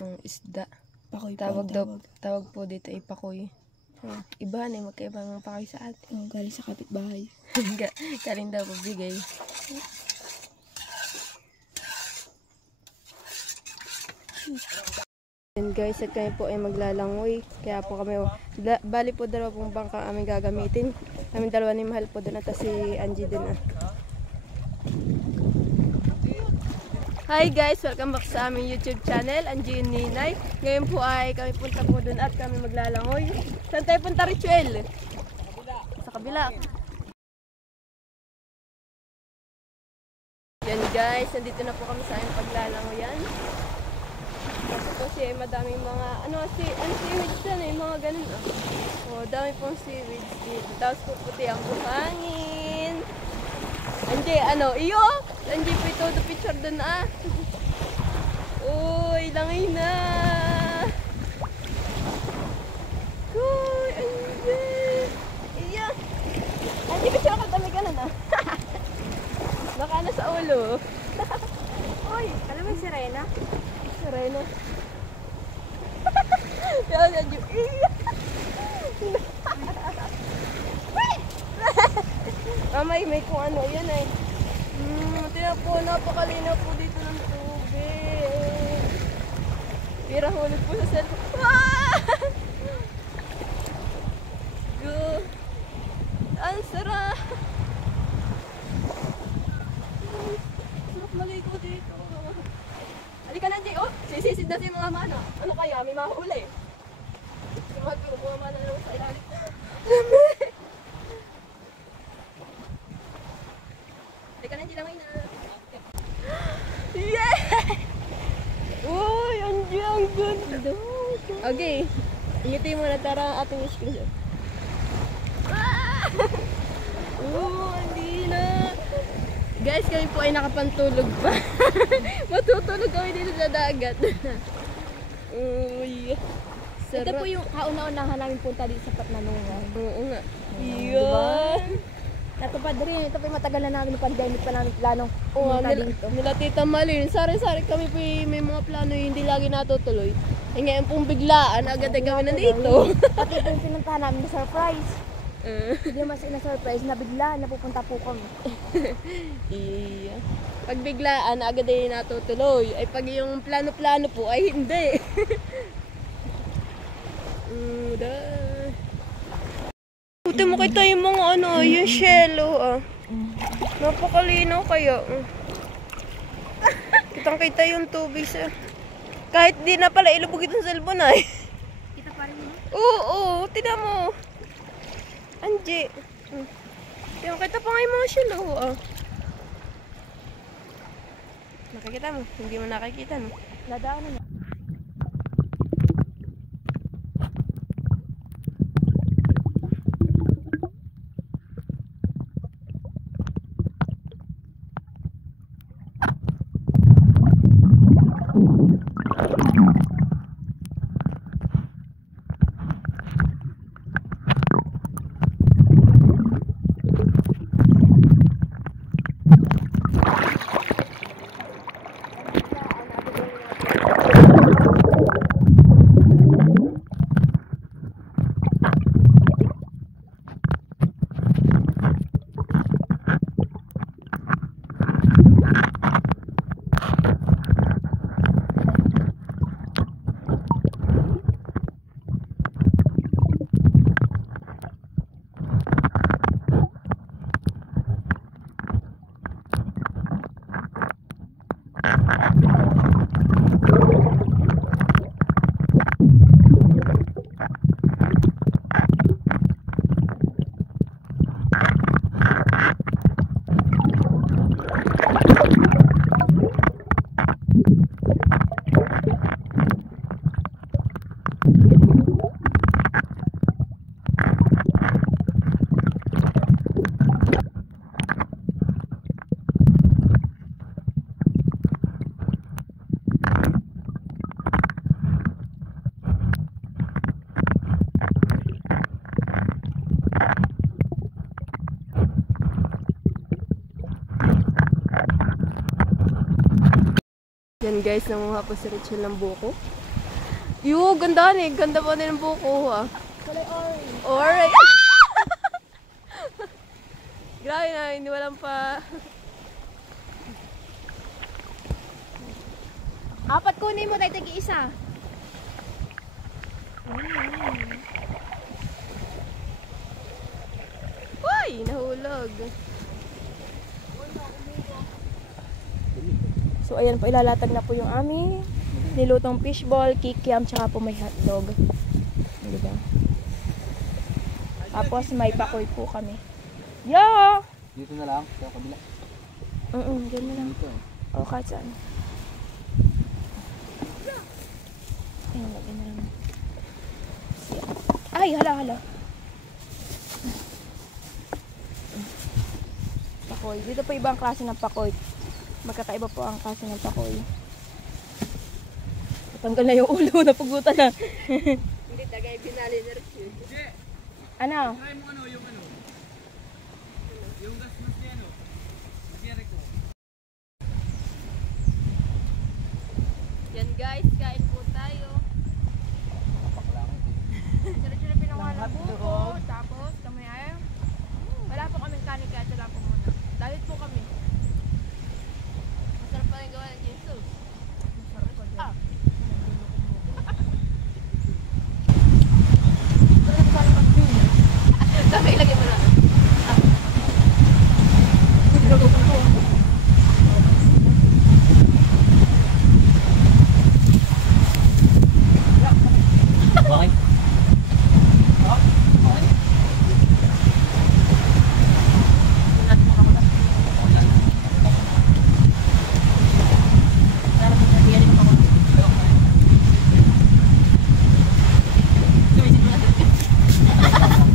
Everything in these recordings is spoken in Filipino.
itong isda. Pakoy Tawag po dito ay pakoy. Iba na, magkaibang pakoy sa atin. Galing sa kapitbahay. Galing daw po bigay. And guys, at kami po ay maglalangoy. Kaya po kami, bali po 2 bangka aming gagamitin. Aming 2 ni Mahal po doon at si Angie din. Hi guys! Welcome back sa aming YouTube channel, Angie and Ninay. Ngayon po ay kami punta po doon at kami maglalangoy. Saan tayo punta, Richuel? Sa kabila. Yan guys, nandito na po kami sa aming paglalangoyan. Kasi po siya madaming mga, seaweeds na eh, mga ganun dami pong seaweeds dito. Tapos po puti ang buhangin. Angie, iyo! Angie po ito, the picture doon Uy, langay na! Uy, Angie! Iya! Angie, picture ako dami ka na Baka na sa ulo. Uy, alam mo yung sirena? Sirena. Yan, Angie. Iya! May kung ano, yan ay. Tinan po, napakalinaw po dito ng tubig. Pirahulog po sa cellphone. Good. Ang sarap. Sarap maligo dito. Halika na, Jay. Sisisid na si mga mana. Ano kaya? May mahuli. Yung mga mana naman sa ilalim. Yeah! Uy, ang ganda. Okay. Iutin mo na tara ating screenshot. Hindi na. Guys, kami po ay nakapantulog pa. Matutulog kami dito sa dagat. Uy. Sarap. Ito po yung kauna-unahan namin punta dito sa Patnanungan. Oo nga. Iyon. Natupad rin. Ito po yung matagal na namin yung pandemic pa namin plano. Nila Tita Malin. Sari-sari kami po may mga plano hindi lagi natutuloy. Eh ngayon pong biglaan, agad ay kami nandito. Pati po yung pinuntahan namin na surprise. Hindi mas ina-surprise na bigla napupunta po kami. Iya. Pag biglaan, agad ay natutuloy. Ay pag yung plano-plano po ay hindi. Buti mo kita yung mga yung shello Napakalinaw kaya. Kitang-kita yung tubig sa... Kahit di na pala ilubog itong cellphone ay. Kita pa rin mo? Oo, tignan mo. Angie. Kita pa nga yung mga shello Nakikita mo? Hindi mo nakikita no? Nadaan na. Yan guys, nanguha po si Rachel ng buko. Yo, ganda ni. Ganda pa din ang buko ha. Kulay orange. Alright. Grabe na, hindi walang pa. Apat kunin mo tayo tagi-isa. Uy, nahulog. So ayan po, ilalatag na po yung aming nilutong fishball, kikiam, tsaka po may hotdog. Diba? Tapos may pakoy po kami. Yo! Dito na lang, sa kabila. Diyan na lang. Dito eh. O, kahit saan. Ayun, lagyan na lang. Ay, hala. Pakoy. Dito po ibang klase ng pakoy. Magkakaiba po ang klase ng pakoy. Tanggal na yung ulo, napugutan na. Hindi, tagay binali na rin. Ano? Try mo ano, yung ano. Yung gas mas niya ano. Masiyari ko. Yan guys, kain po tayo. Paklangit eh. Sila pinawa ng buko. Tapos kami ay wala po kaming kanin kaya ito lang po muna. Diet po kami. Masarap pa rin gawa ng Jesus. Ah. Sabi, ilagay mo na. Bakit?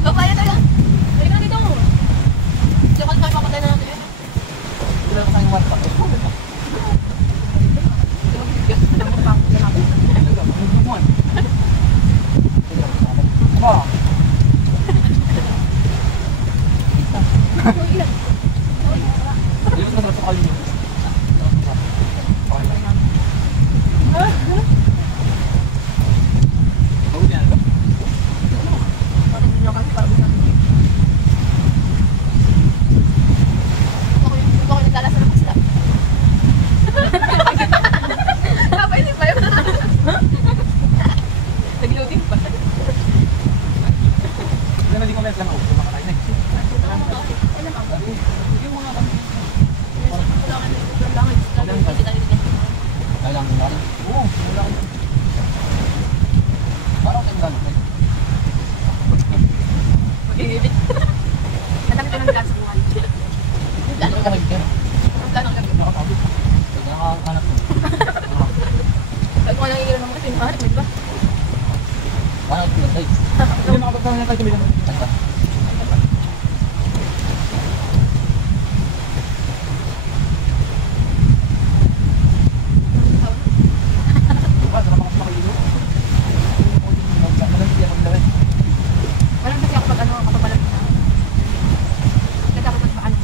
Papaya talaga. Balik na dito. Hindi ako tayo papatay na natin. Wala pa kayong WhatsApp. Ako yung nagdalasan ng sila. Napaisip ba yun? Nag-loading pa. Hindi ko lang ako. Kumakain na. Yung mga kailangan ko na rin. Oo, wala ka. Parang kayo gano'n. Mag-iibig. Madami ko ng gas buwan. Gano'n ka nag-care? Gano'n ka. Nakakabi. Nakakahanap mo. Pag ko nang iilan ng mga tinmahan, may ba? Parang kayo nag-care. Hindi makapagsahan na tayo kami lang. Walang kasi ako pag ano, kapapalag na. Kasi ako pag maano,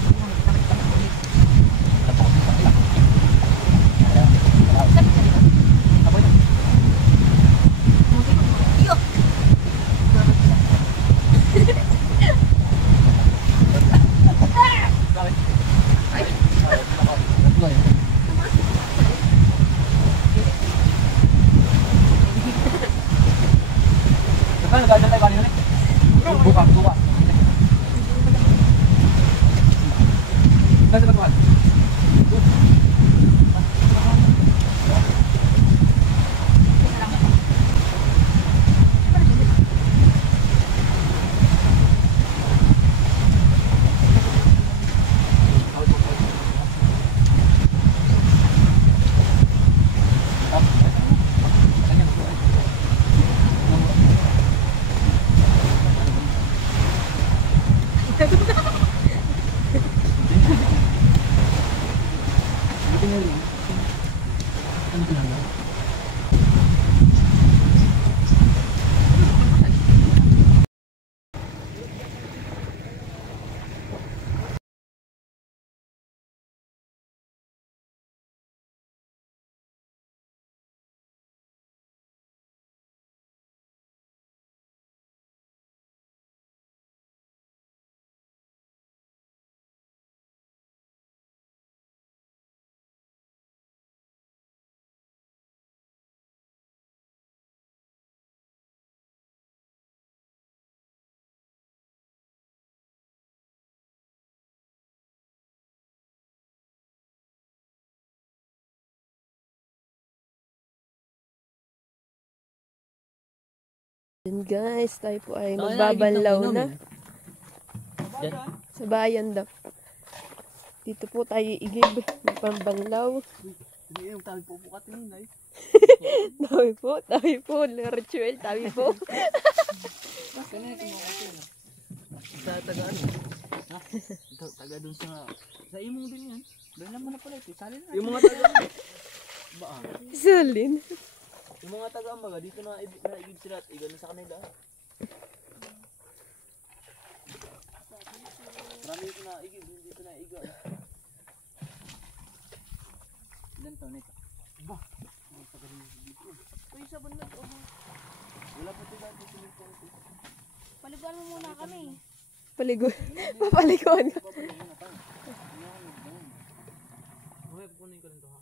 Ano pinagawa? Yan guys, tayo po ay magbabanlaw na. Sa bayan daw. Dito po tayo igib. Magpambanlaw. Hindi yung tabi po bukat yun, ay. Tabi po. Ritual, tabi po. Sa taga ano? Ha? Taga dun sa imong din yan. Doon lang mo na pala ito. Sali na. Yung mga taga ba? Sulin. Yung mga taga ambaga dito na igib sila at igano sa kanila. Marami ito na igib, hindi ito na igib. Ilan taon nito? Ba? Ang taga dito. Uy, sabon na ito. Wala pa ito dati sa ito. Paliguan mo muna kami. Paligo. Papaliguan. Okay, pupunin ko lang ito ha.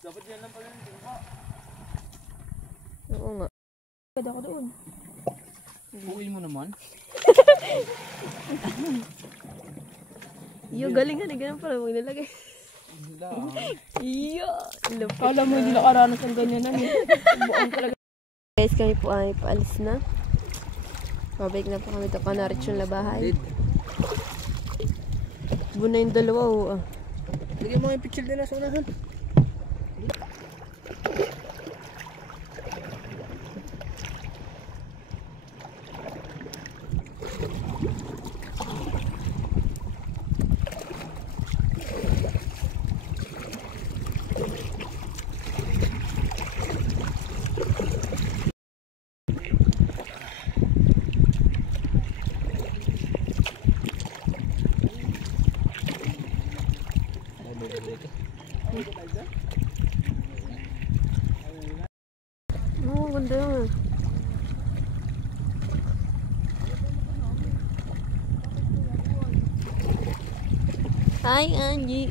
Dapat yan lang pala nito ha. Oo nga. Kada ko doon. Pukuin mo naman. Iyo, galing nga. Ganun pala mong nilagay. Iyo. Kala mo hindi nakaranas ang ganyan na. Buong talaga. Guys, kami po ay paalis na. Pabalik na po kami ito Kanaritsyon Labahay. Buna yung dalawa oh. Lagyan mo yung picture din na sa unahan. Oo, ganda yun. Hi, Angie.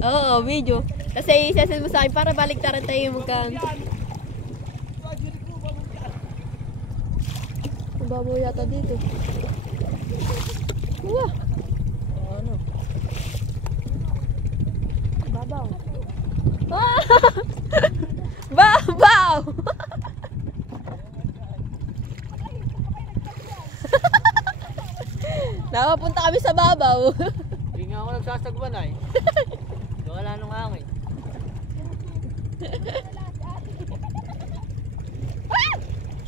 Oo, video. Kasi isasend mo sa akin para baliktaran tayo yung magkaan. Mababaw yata dito. Wah! Ano? Babaw. Ah! Babaw! Nakapunta kami sa babaw. Hindi nga ako nagsasagwan ay. Wala nung hangin.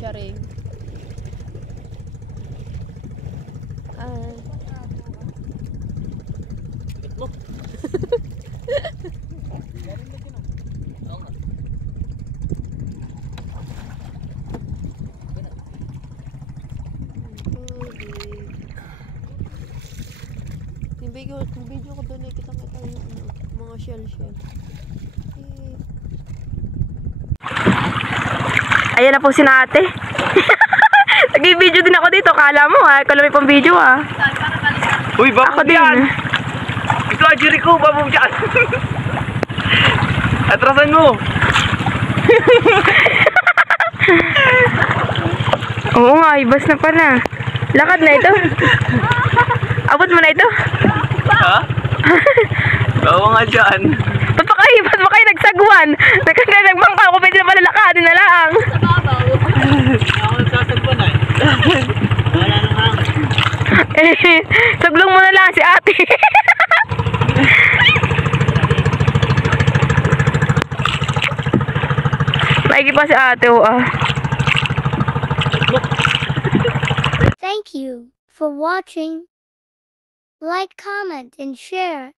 Charing. Ay. Mo. Oo nga. Yung video ko doon ay kita-kita yung mga shell. Ayan na po si ate. Nag-video din ako dito. Kala mo ha. Kala may pang video ha. Uy, Ako din. Ito ang Jericho, babong dyan. Atrasan mo. Oo nga. Ibas na pala. Lakad na ito. Abot mo na ito. Ha? Oo nga dyan. Ba't ba kayo nagsagwan? Nagbangka ako. Pwede na pala lakadin na lang. Sa babaw. Ako nagsasagwan ay. Wala nung hangin. Saglong mo na lang si ate. Maigi pa si ate oh ah. Thank you for watching. Like, comment, and share.